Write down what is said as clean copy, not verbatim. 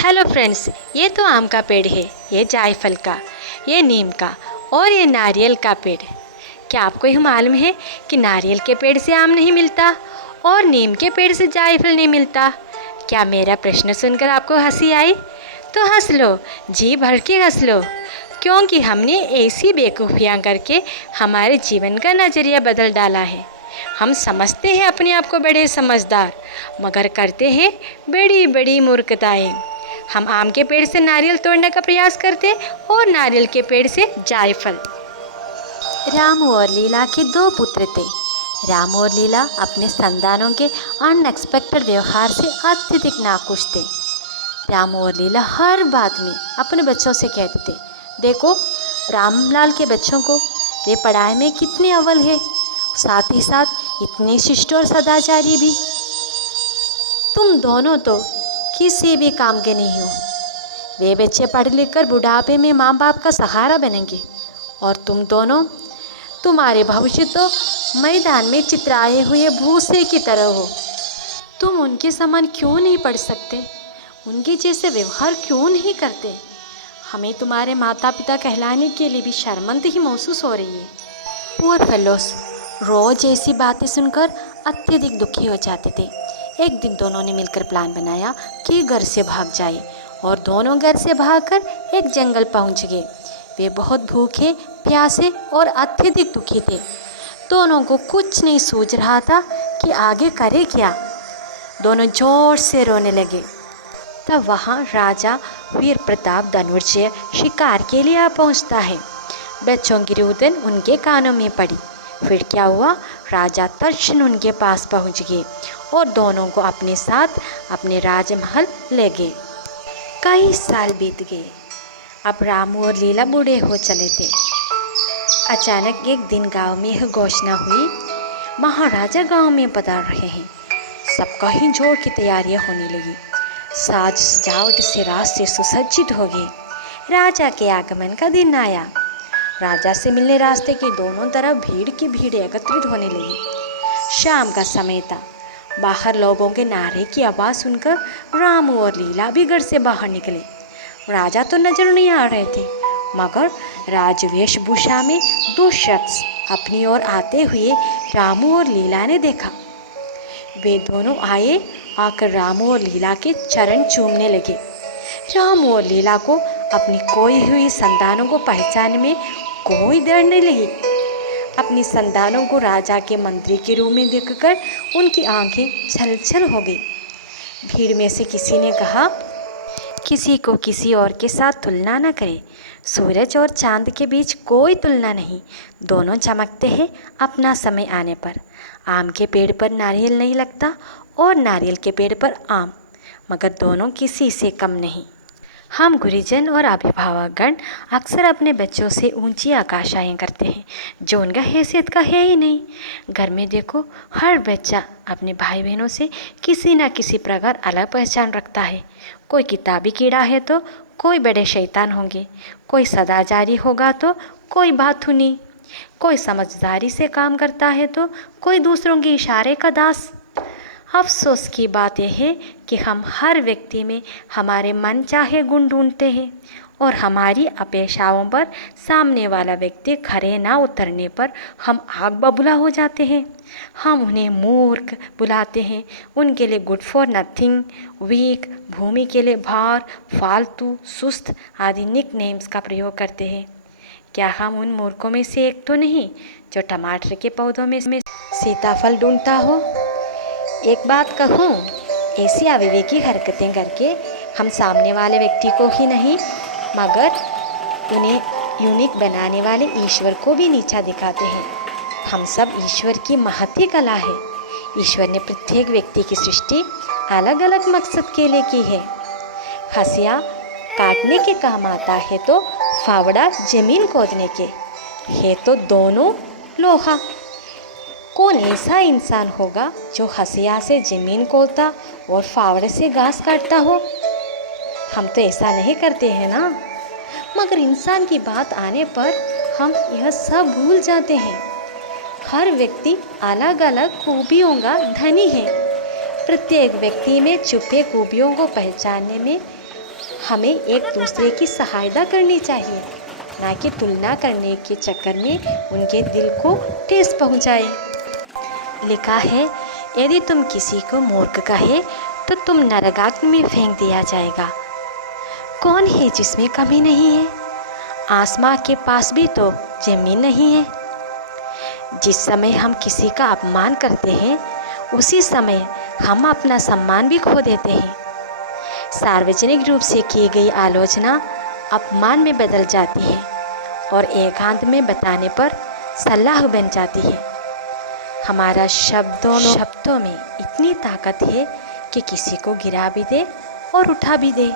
Hello friends, ये तो आम का पेड़ है, ये जायफल का, ये नीम का और ये नारियल का पेड़। क्या आपको यह मालूम है कि नारियल के पेड़ से आम नहीं मिलता और नीम के पेड़ से जायफल नहीं मिलता? क्या मेरा प्रश्न सुनकर आपको हंसी आई? तो हंस लो, जी भर के हंस लो, क्योंकि हमने ऐसी बेवकूफ़ियाँ करके हमारे जीवन का नज़रिया बदल डाला है। हम समझते हैं अपने आप को बड़े समझदार, मगर करते हैं बड़ी बड़ी मूर्खताएं। हम आम के पेड़ से नारियल तोड़ने का प्रयास करते और नारियल के पेड़ से जायफल। राम और लीला के दो पुत्र थे। राम और लीला अपने संतानों के अनएक्सपेक्टेड व्यवहार से अत्यधिक नाखुश थे। राम और लीला हर बात में अपने बच्चों से कहते थे, देखो रामलाल के बच्चों को, वे पढ़ाई में कितने अव्वल है, साथ ही साथ इतने शिष्ट और सदाचारी भी। तुम दोनों तो किसी भी काम के नहीं हो। वे बच्चे पढ़ लिख कर बुढ़ापे में माँ बाप का सहारा बनेंगे और तुम दोनों, तुम्हारे भविष्य तो मैदान में चितराए हुए भूसे की तरह हो। तुम उनके समान क्यों नहीं पढ़ सकते? उनके जैसे व्यवहार क्यों नहीं करते? हमें तुम्हारे माता पिता कहलाने के लिए भी शर्मिंदगी महसूस हो रही है। पुअर फेलोस रोज ऐसी बातें सुनकर अत्यधिक दुखी हो जाते थे। एक दिन दोनों ने मिलकर प्लान बनाया कि घर से भाग जाए और दोनों घर से भागकर एक जंगल पहुंच गए। वे बहुत भूखे, प्यासे और अत्यधिक दुखी थे। दोनों को कुछ नहीं सूझ रहा था कि आगे करे क्या। दोनों जोर से रोने लगे। तब वहाँ राजा वीर प्रताप धनुर्जय शिकार के लिए आ पहुँचता है। बच्चों की रुदन उनके कानों में पड़ी। फिर क्या हुआ? राजा तत्क्षण उनके पास पहुँच गए और दोनों को अपने साथ अपने राजमहल ले गए। कई साल बीत गए। अब रामू और लीला बूढ़े हो चले थे। अचानक एक दिन गांव में यह घोषणा हुई, महाराजा गांव में पधार रहे हैं। सब कहीं जोर की तैयारियां होने लगी। साज सजावट से रास्ते सुसज्जित हो गए। राजा के आगमन का दिन आया। राजा से मिलने रास्ते के दोनों तरफ भीड़ की भीड़ एकत्रित होने लगी। शाम का समय था। बाहर लोगों के नारे की आवाज़ सुनकर रामू और लीला भी घर से बाहर निकले। राजा तो नजर नहीं आ रहे थे, मगर राजवेशभूषा में दो शख्स अपनी ओर आते हुए रामू और लीला ने देखा। वे दोनों आकर रामू और लीला के चरण चूमने लगे। रामू और लीला को अपनी खोई हुई संतानों को पहचानने में कोई देर नहीं लगी। अपनी संतानों को राजा के मंत्री के रूप में देखकर उनकी आंखें छलछल हो गई। भीड़ में से किसी ने कहा, किसी को किसी और के साथ तुलना न करें। सूरज और चांद के बीच कोई तुलना नहीं, दोनों चमकते हैं अपना समय आने पर। आम के पेड़ पर नारियल नहीं लगता और नारियल के पेड़ पर आम, मगर दोनों किसी से कम नहीं। हम गुरुजन और अभिभावकगण अक्सर अपने बच्चों से ऊंची आकांक्षाएं करते हैं जो उनका हैसियत का है ही नहीं। घर में देखो, हर बच्चा अपने भाई बहनों से किसी न किसी प्रकार अलग पहचान रखता है। कोई किताबी कीड़ा है तो कोई बड़े शैतान होंगे, कोई सदाचारी होगा तो कोई बाथुनी, कोई समझदारी से काम करता है तो कोई दूसरों के इशारे का दास। अफसोस की बात यह है कि हम हर व्यक्ति में हमारे मन चाहे गुण ढूंढते हैं और हमारी अपेक्षाओं पर सामने वाला व्यक्ति खरे ना उतरने पर हम आग बबूला हो जाते हैं। हम उन्हें मूर्ख बुलाते हैं, उनके लिए गुड फॉर नथिंग, वीक, भूमि के लिए भार, फालतू, सुस्त आदि निक नेम्स का प्रयोग करते हैं। क्या हम उन मूर्खों में से एक तो नहीं जो टमाटर के पौधों में सीताफल ढूंढता हो? एक बात कहूँ, ऐसी अविवेकी हरकतें करके हम सामने वाले व्यक्ति को ही नहीं मगर उन्हें यूनिक बनाने वाले ईश्वर को भी नीचा दिखाते हैं। हम सब ईश्वर की महती कला है। ईश्वर ने प्रत्येक व्यक्ति की सृष्टि अलग अलग मकसद के लिए की है। हंसिया काटने के काम आता है तो फावड़ा जमीन खोदने के है तो दोनों लोहा। कौन ऐसा इंसान होगा जो हंसिया से ज़मीन खोदता और फावड़े से घास काटता हो? हम तो ऐसा नहीं करते हैं ना। मगर इंसान की बात आने पर हम यह सब भूल जाते हैं। हर व्यक्ति अलग अलग खूबियों का धनी है। प्रत्येक व्यक्ति में छुपे खूबियों को पहचानने में हमें एक दूसरे की सहायता करनी चाहिए, ना कि तुलना करने के चक्कर में उनके दिल को ठेस पहुंचाए। लिखा है, यदि तुम किसी को मूर्ख कहे तो तुम नरकाग्नि में फेंक दिया जाएगा। कौन है जिसमें कमी नहीं है? आसमां के पास भी तो जमीन नहीं है। जिस समय हम किसी का अपमान करते हैं, उसी समय हम अपना सम्मान भी खो देते हैं। सार्वजनिक रूप से की गई आलोचना अपमान में बदल जाती है और एकांत में बताने पर सलाह बन जाती है। हमारा शब्दों में इतनी ताकत है कि किसी को गिरा भी दे और उठा भी दे।